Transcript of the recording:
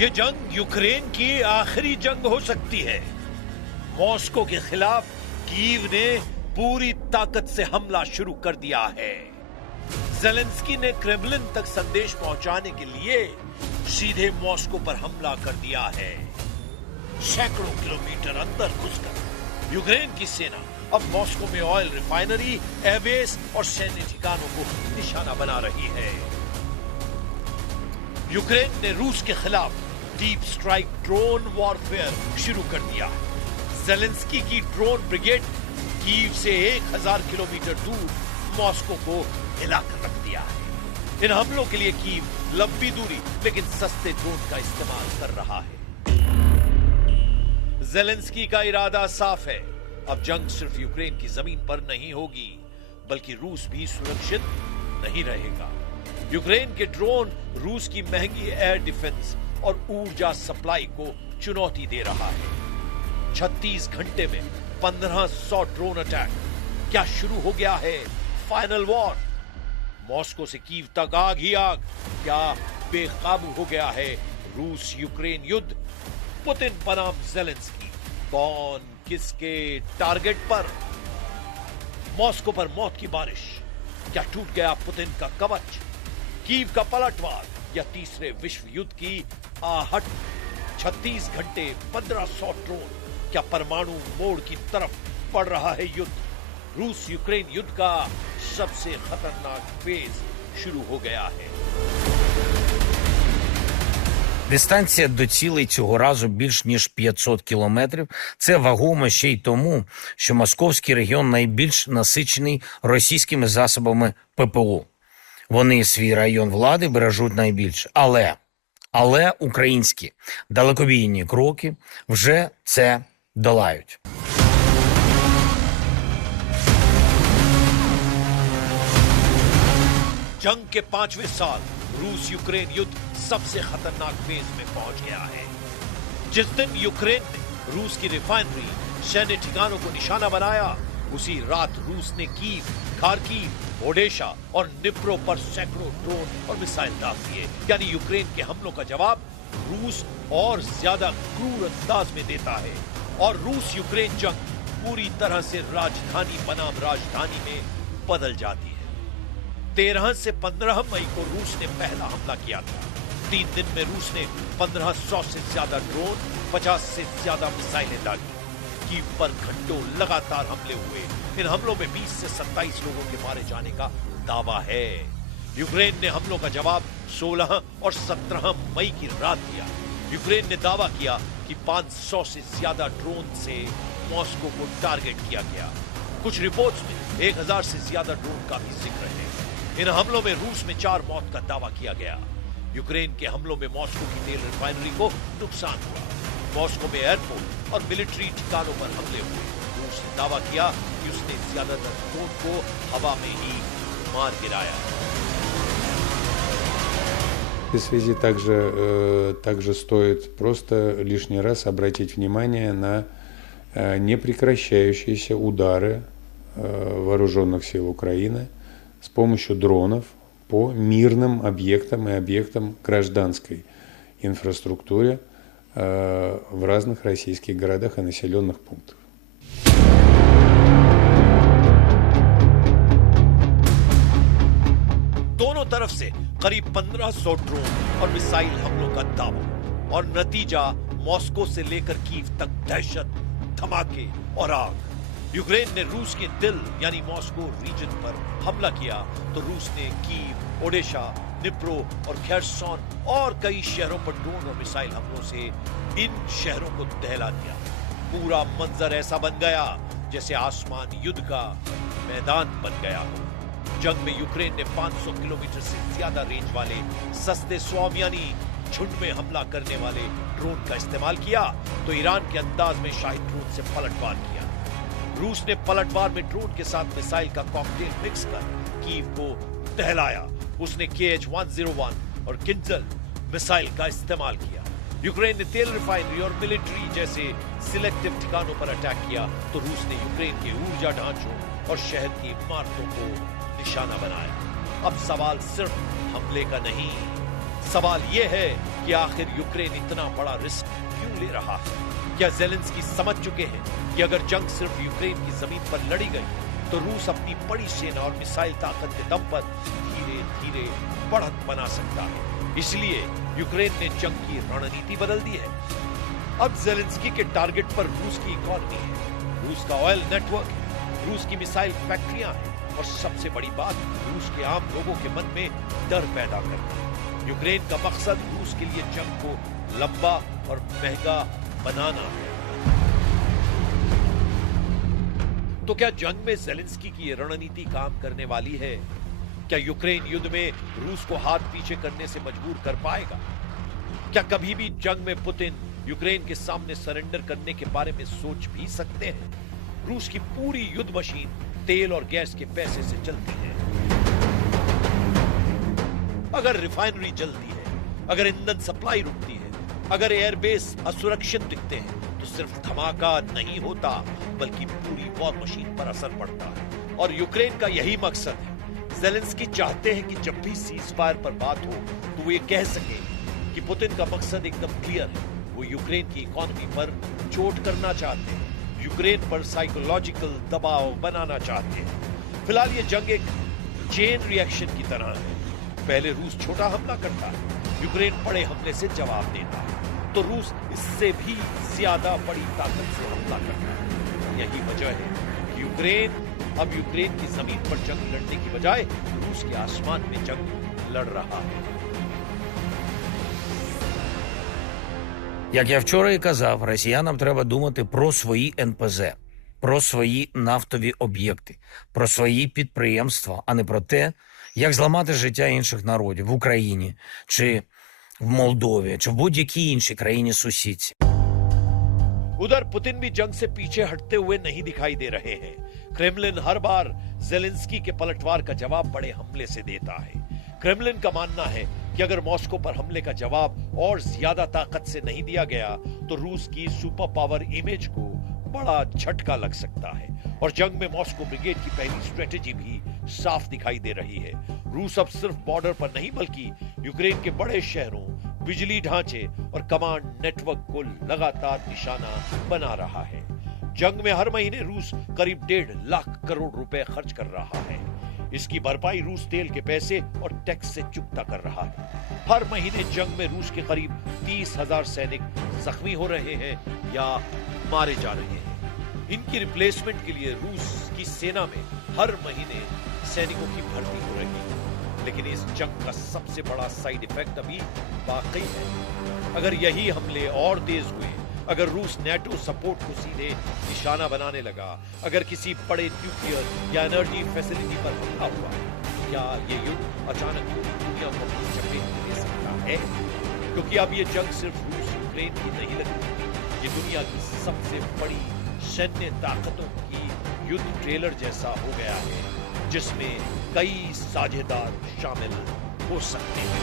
ये जंग यूक्रेन की आखिरी जंग हो सकती है। मॉस्को के खिलाफ कीव ने पूरी ताकत से हमला शुरू कर दिया है। ज़ेलेंस्की ने क्रेमलिन तक संदेश पहुंचाने के लिए सीधे मॉस्को पर हमला कर दिया है। सैकड़ों किलोमीटर अंदर घुसकर यूक्रेन की सेना अब मॉस्को में ऑयल रिफाइनरी, एयरबेस और सैन्य ठिकानों को निशाना बना रही है। यूक्रेन ने रूस के खिलाफ डीप स्ट्राइक ड्रोन वॉरफेयर शुरू कर दिया। ज़ेलेंस्की की ड्रोन ब्रिगेड कीव से 1000 किलोमीटर दूर मॉस्को को हिलाकर रख दिया है। इन हमलों के लिए कीव लंबी दूरी लेकिन सस्ते ड्रोन का इस्तेमाल कर रहा है। ज़ेलेंस्की का इरादा साफ है, अब जंग सिर्फ यूक्रेन की जमीन पर नहीं होगी, बल्कि रूस भी सुरक्षित नहीं रहेगा। यूक्रेन के ड्रोन रूस की महंगी एयर डिफेंस और ऊर्जा सप्लाई को चुनौती दे रहा है। 36 घंटे में 1500 ड्रोन अटैक। क्या शुरू हो गया है फाइनल वॉर? मॉस्को से कीव तक आग ही आग। क्या बेकाबू हो गया है रूस यूक्रेन युद्ध? पुतिन बनाम ज़ेलेंस्की, कौन किसके टारगेट पर? मॉस्को पर मौत की बारिश। क्या टूट गया पुतिन का कवच? कीव का पलटवार या तीसरे विश्व युद्ध की आहट? 36 घंटे 1500 ड्रोन। क्या परमाणु मोड़ की तरफ पड़ रहा है युद्ध? रूस यूक्रेन युद्ध का सबसे खतरनाक फेज शुरू हो गया है। Дистанція до цілей цього разу більш ніж 500 кілометрів. Це вагомо ще й тому, що московський регіон найбільш насичений російськими засобами ППО. Вони свій район влади бережуть найбільше. Але українські далекобійні кроки вже це долають. जंग के 5वें साल रूस यूक्रेन युद्ध सबसे खतरनाक फेज में पहुंच गया है। जिस दिन यूक्रेन ने रूस की रिफाइनरी, सैन्य ठिकानों को निशाना बनाया, उसी रात रूस ने कीव, खार्किव, ओडेशा और निप्रो पर सैकड़ों ड्रोन और मिसाइल दाग दिए। यानी यूक्रेन के हमलों का जवाब रूस और ज्यादा क्रूर अंदाज में देता है। और रूस यूक्रेन जंग पूरी तरह से राजधानी बनाम राजधानी में बदल जाती है। 13 से 15 मई को रूस ने पहला हमला किया था। 3 दिन में रूस ने 1500 से ज्यादा ड्रोन, 50 से ज्यादा मिसाइलें दागी। कीव पर घंटों लगातार हमले हुए। इन हमलों में 20 से 27 लोगों के मारे जाने का दावा है। यूक्रेन ने हमलों का जवाब 16 और 17 मई की रात दिया। यूक्रेन ने दावा किया कि 500 से ज्यादा ड्रोन से मॉस्को को टारगेट किया गया। कुछ रिपोर्ट्स में 1000 से ज्यादा ड्रोन का भी जिक्र है। इन हमलों में रूस में 4 मौत का दावा किया गया। यूक्रेन के हमलों में मॉस्को की तेल रिफाइनरी को नुकसान हुआ। मॉस्को में एयरपोर्ट और मिलिट्री ठिकानों पर हमले हुए। रूस ने दावा किया कि उसने ज्यादातर ड्रोन को हवा में ही मार गिराया। В связи также стоит просто лишний раз обратить внимание на непрекращающиеся удары вооруженных сил Украины с помощью дронов по мирным объектам и объектам гражданской инфраструктуре в разных российских городах и населенных пунктах. दोनों तरफ से करीब 1500 ड्रोन और मिसाइल हमलों का दावा और नतीजा मॉस्को से लेकर कीव तक दहशत, धमाके और आग। यूक्रेन ने रूस के दिल यानी मॉस्को रीजन पर हमला किया तो रूस ने कीव, ओडेशा, निप्रो और खेरसोन और कई शहरों पर ड्रोन और मिसाइल हमलों से इन शहरों को दहला दिया। पूरा मंजर ऐसा बन गया जैसे आसमान युद्ध का मैदान बन गया हो। जंग में यूक्रेन ने 500 किलोमीटर से ज्यादा रेंज वाले सस्ते स्वॉर्म यानी झुंड में हमला करने वाले ड्रोन का इस्तेमाल किया तो ईरान के अंदाज में शाही ड्रोन से पलटवार किया। रूस ने पलटवार में ड्रोन के साथ मिसाइल का कॉकटेल मिक्स कर कीव को दहलाया। उसने KH-101 और किंजल मिसाइल का इस्तेमाल किया। यूक्रेन ने तेल रिफाइनरी और मिलिट्री जैसे सिलेक्टिव ठिकानों पर अटैक किया तो रूस ने यूक्रेन के ऊर्जा ढांचों और शहर की इमारतों को निशाना बनाया। अब सवाल सिर्फ हमले का नहीं, सवाल यह है कि आखिर यूक्रेन इतना बड़ा रिस्क क्यों ले रहा है? क्या ज़ेलेंस्की समझ चुके हैं कि अगर जंग सिर्फ यूक्रेन की जमीन पर लड़ी गई तो रूस अपनी बड़ी सेना और मिसाइल ताकत के दम पर धीरे धीरे बढ़त बना सकता है? इसलिए यूक्रेन ने जंग की रणनीति बदल दी है। अब ज़ेलेंस्की के टारगेट पर रूस की इकोनॉमी है, रूस का ऑयल नेटवर्क है, रूस की मिसाइल फैक्ट्रियां हैं और सबसे बड़ी बात, रूस के आम लोगों के मन में डर पैदा करना। यूक्रेन का मकसद रूस के लिए जंग को लंबा और महंगा बनाना है। तो क्या जंग में ज़ेलेंस्की की रणनीति काम करने वाली है? क्या यूक्रेन युद्ध में रूस को हाथ पीछे करने से मजबूर कर पाएगा? क्या कभी भी जंग में पुतिन यूक्रेन के सामने सरेंडर करने के बारे में सोच भी सकते हैं? रूस की पूरी युद्ध मशीन तेल और गैस के पैसे से चलती है। अगर रिफाइनरी जलती है, अगर ईंधन सप्लाई रुकती है, अगर एयरबेस असुरक्षित दिखते हैं, तो सिर्फ धमाका नहीं होता बल्कि पूरी वॉर मशीन पर असर पड़ता है। और यूक्रेन का यही मकसद है। ज़ेलेंस्की चाहते हैं कि जब भी सीज फायर पर बात हो तो वो ये कह सके कि पुतिन का मकसद एकदम क्लियर है। वो यूक्रेन की इकोनॉमी पर चोट करना चाहते हैं, यूक्रेन पर साइकोलॉजिकल दबाव बनाना चाहते हैं। फिलहाल ये जंग एक चेन रिएक्शन की तरह है। पहले रूस छोटा हमला करता है, यूक्रेन बड़े हमले से जवाब देता है, तो रूस इससे भी ज्यादा बड़ी ताकत से हमला करता है। यही वजह है कि यूक्रेन अब यूक्रेन की जमीन पर जंग लड़ने की बजाय रूस के आसमान में जंग लड़ रहा है। Як я вчора і казав, росіянам треба думати про свої НПЗ, про свої нафтові об'єкти, про свої підприємства, а не про те, як зламати життя інших народів в Україні, чи в Молдові, чи в будь-якій іншій країні-сусідці. उधर पुतिन भी जंग से पीछे हटते हुए नहीं दिखाई दे रहे हैं। क्रेमलिन हर बार ज़ेलेंस्की के पलटवार का जवाब बड़े हमले से देता है। क्रेमलिन का मानना है कि अगर मॉस्को पर हमले का जवाब और ज्यादा ताकत से नहीं दिया गया तो रूस की सुपर पावर इमेज को बड़ा झटका लग सकता है और जंग में मॉस्को ब्रिगेड की पहली स्ट्रेटेजी भी साफ दिखाई दे रही है। रूस अब सिर्फ बॉर्डर पर नहीं बल्कि यूक्रेन के बड़े शहरों, बिजली ढांचे और कमांड नेटवर्क को लगातार निशाना बना रहा है। जंग में हर महीने रूस करीब 1.5 लाख करोड़ रुपए खर्च कर रहा है। इसकी भरपाई रूस तेल के पैसे और टैक्स से चुकता कर रहा है। हर महीने जंग में रूस के करीब 30,000 सैनिक जख्मी हो रहे हैं या मारे जा रहे हैं। इनकी रिप्लेसमेंट के लिए रूस की सेना में हर महीने सैनिकों की भर्ती हो रही है। लेकिन इस जंग का सबसे बड़ा साइड इफेक्ट अभी बाकी है। अगर यही हमले और तेज हुए, अगर रूस नेटो सपोर्ट को सीधे निशाना बनाने लगा, अगर किसी बड़े न्यूक्लियर या एनर्जी फैसिलिटी पर हमला हुआ, क्या ये युद्ध अचानक पूरी दुनिया को अपनी चपेट में ले सकता है? क्योंकि अब ये जंग सिर्फ रूस यूक्रेन की नहीं लगती, ये दुनिया की सबसे बड़ी सैन्य ताकतों की युद्ध ट्रेलर जैसा हो गया है, जिसमें कई साझेदार शामिल हो सकते हैं।